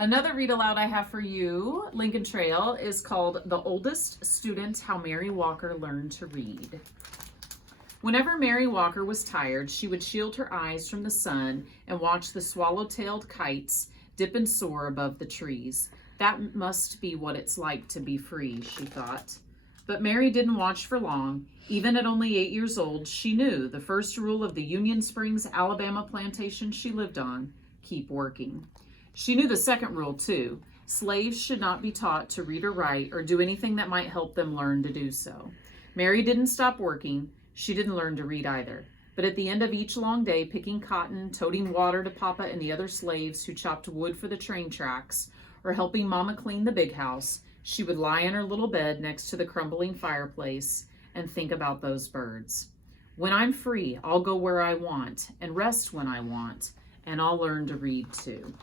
Another read aloud I have for you, Lincoln Trail, is called The Oldest Student, How Mary Walker Learned to Read. Whenever Mary Walker was tired, she would shield her eyes from the sun and watch the swallow-tailed kites dip and soar above the trees. That must be what it's like to be free, she thought. But Mary didn't watch for long. Even at only 8 years old, she knew the first rule of the Union Springs, Alabama plantation she lived on: keep working. She knew the second rule, too. Slaves should not be taught to read or write or do anything that might help them learn to do so. Mary didn't stop working. She didn't learn to read either. But at the end of each long day, picking cotton, toting water to Papa and the other slaves who chopped wood for the train tracks, or helping Mama clean the big house, she would lie in her little bed next to the crumbling fireplace and think about those birds. When I'm free, I'll go where I want and rest when I want, and I'll learn to read too.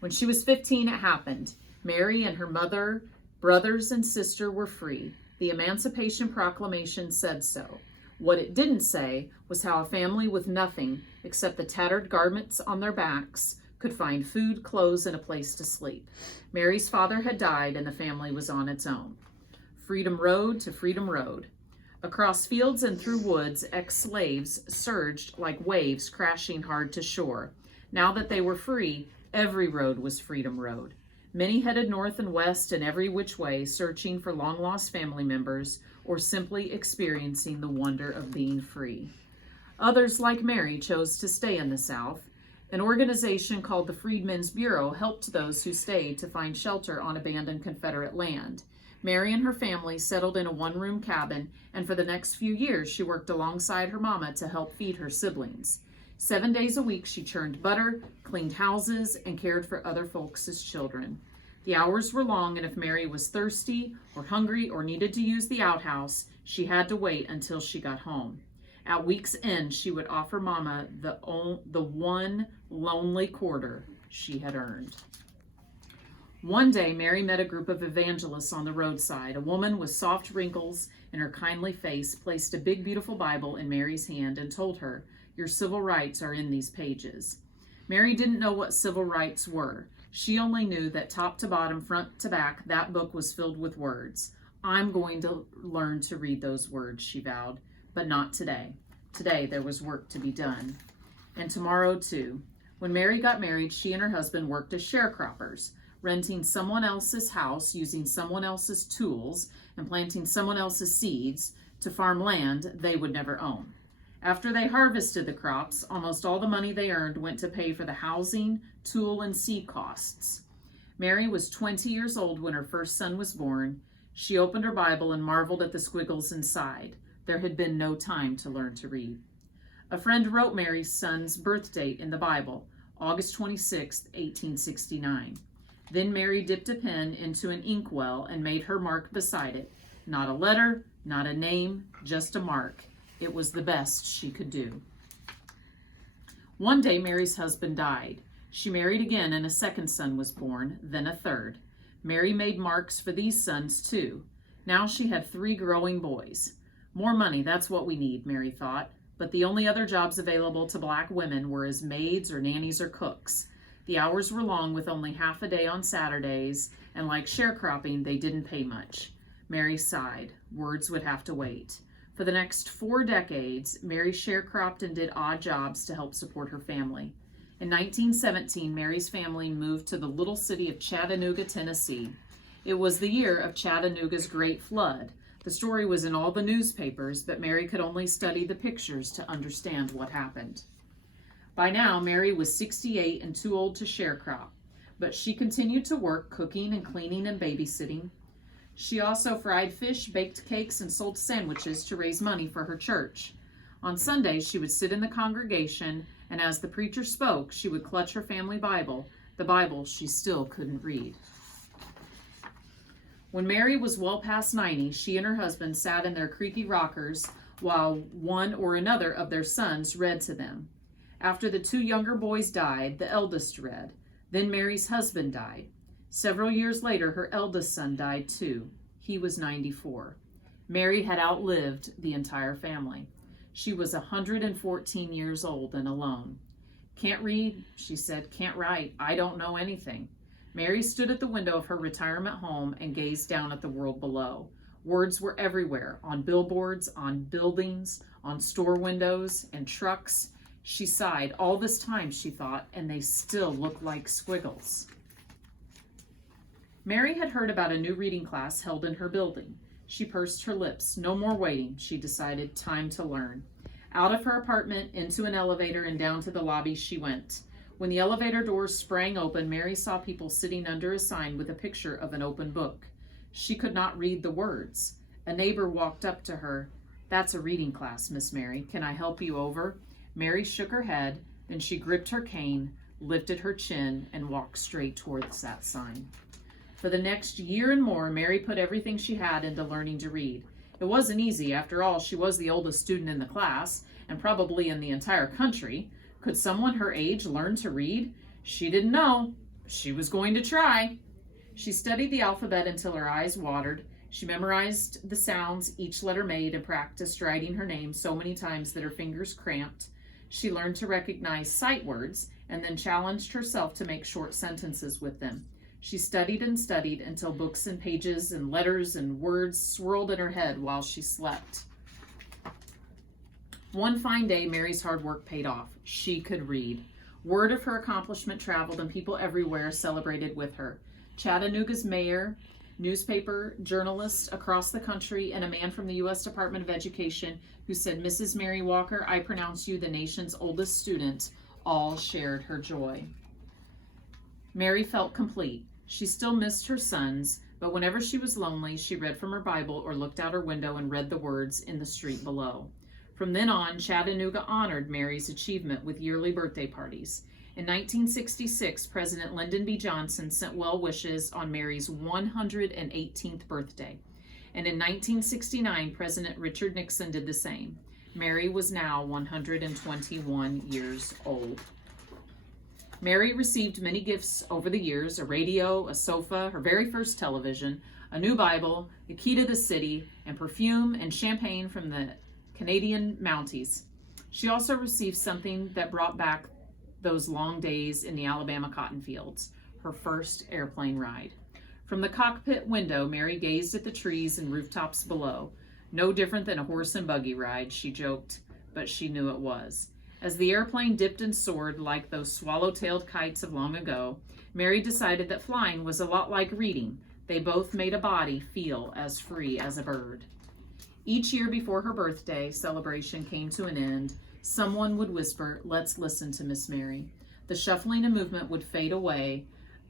When she was 15, it happened. Mary and her mother, brothers, and sister were free. The Emancipation Proclamation said so. What it didn't say was how a family with nothing except the tattered garments on their backs could find food, clothes, and a place to sleep. Mary's father had died, and the family was on its own. Freedom Road to Freedom Road. Across fields and through woods, ex-slaves surged like waves crashing hard to shore. Now that they were free, every road was Freedom Road. Many headed north and west and every which way, searching for long-lost family members or simply experiencing the wonder of being free. Others, like Mary, chose to stay in the South. An organization called the Freedmen Bureau helped those who stayed to find shelter on abandoned Confederate land. Mary and her family settled in a one-room cabin, and for the next few years she worked alongside her mama to help feed her siblings. 7 days a week she churned butter, cleaned houses, and cared for other folks' children. The hours were long, and if Mary was thirsty or hungry or needed to use the outhouse, she had to wait until she got home. At week's end, she would offer Mama the one lonely quarter she had earned. One day, Mary met a group of evangelists on the roadside. A woman with soft wrinkles in her kindly face placed a big, beautiful Bible in Mary's hand and told her, "Your civil rights are in these pages." Mary didn't know what civil rights were. She only knew that top to bottom, front to back, that book was filled with words. "I'm going to learn to read those words," she vowed, "but not today. Today there was work to be done. And tomorrow too." When Mary got married, she and her husband worked as sharecroppers, renting someone else's house, using someone else's tools, and planting someone else's seeds to farm land they would never own. After they harvested the crops, almost all the money they earned went to pay for the housing, tool, and seed costs. Mary was 20 years old when her first son was born. She opened her Bible and marveled at the squiggles inside. There had been no time to learn to read. A friend wrote Mary's son's birth date in the Bible, August 26, 1869. Then Mary dipped a pen into an inkwell and made her mark beside it. Not a letter, not a name, just a mark. It was the best she could do. One day, Mary's husband died. She married again, and a second son was born, then a third. Mary made marks for these sons, too. Now she had 3 growing boys. More money, that's what we need, Mary thought. But the only other jobs available to black women were as maids or nannies or cooks. The hours were long, with only half a day on Saturdays, and like sharecropping, they didn't pay much. Mary sighed. Words would have to wait. For the next 4 decades, Mary sharecropped and did odd jobs to help support her family. In 1917, Mary's family moved to the little city of Chattanooga, Tennessee. It was the year of Chattanooga's Great Flood. The story was in all the newspapers, but Mary could only study the pictures to understand what happened. By now, Mary was 68 and too old to sharecrop, but she continued to work cooking and cleaning and babysitting. She also fried fish, baked cakes, and sold sandwiches to raise money for her church. On Sundays, she would sit in the congregation, and as the preacher spoke, she would clutch her family Bible, the Bible she still couldn't read. When Mary was well past 90, she and her husband sat in their creaky rockers while one or another of their sons read to them. After the 2 younger boys died, the eldest read. Then Mary's husband died. Several years later, her eldest son died too. He was 94. Mary had outlived the entire family. She was 114 years old and alone. "Can't read," she said, "can't write. I don't know anything." Mary stood at the window of her retirement home and gazed down at the world below. Words were everywhere, on billboards, on buildings, on store windows and trucks. She sighed. All this time, she thought, and they still look like squiggles. Mary had heard about a new reading class held in her building. She pursed her lips. No more waiting, she decided. Time to learn. Out of her apartment, into an elevator, and down to the lobby she went. When the elevator doors sprang open, Mary saw people sitting under a sign with a picture of an open book. She could not read the words. A neighbor walked up to her. "That's a reading class, Miss Mary. Can I help you over?" Mary shook her head, then she gripped her cane, lifted her chin, and walked straight towards that sign. For the next year and more, Mary put everything she had into learning to read. It wasn't easy. After all, she was the oldest student in the class, and probably in the entire country. Could someone her age learn to read? She didn't know. She was going to try. She studied the alphabet until her eyes watered. She memorized the sounds each letter made and practiced writing her name so many times that her fingers cramped. She learned to recognize sight words and then challenged herself to make short sentences with them. She studied and studied until books and pages and letters and words swirled in her head while she slept. One fine day, Mary's hard work paid off. She could read. Word of her accomplishment traveled, and people everywhere celebrated with her. Chattanooga's mayor, newspaper journalists across the country, and a man from the U.S. Department of Education who said, "Mrs. Mary Walker, I pronounce you the nation's oldest student," all shared her joy. Mary felt complete. She still missed her sons, but whenever she was lonely, she read from her Bible or looked out her window and read the words in the street below. From then on, Chattanooga honored Mary's achievement with yearly birthday parties. In 1966, President Lyndon B. Johnson sent well wishes on Mary's 118th birthday. And in 1969, President Richard Nixon did the same. Mary was now 121 years old. Mary received many gifts over the years: a radio, a sofa, her very first television, a new Bible, the key to the city, and perfume and champagne from the Canadian Mounties. She also received something that brought back those long days in the Alabama cotton fields, her first airplane ride. From the cockpit window, Mary gazed at the trees and rooftops below. No different than a horse and buggy ride, she joked, but she knew it was. As the airplane dipped and soared like those swallow-tailed kites of long ago, Mary decided that flying was a lot like reading. They both made a body feel as free as a bird. Each year before her birthday celebration came to an end, someone would whisper, "Let's listen to Miss Mary." The shuffling and movement would fade away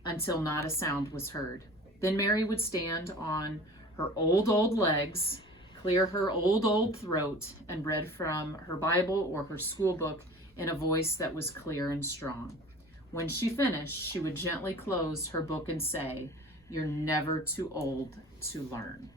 until not a sound was heard. Then Mary would stand on her old legs, clear her old throat, and read from her Bible or her school book in a voice that was clear and strong. When she finished, she would gently close her book and say, "You're never too old to learn."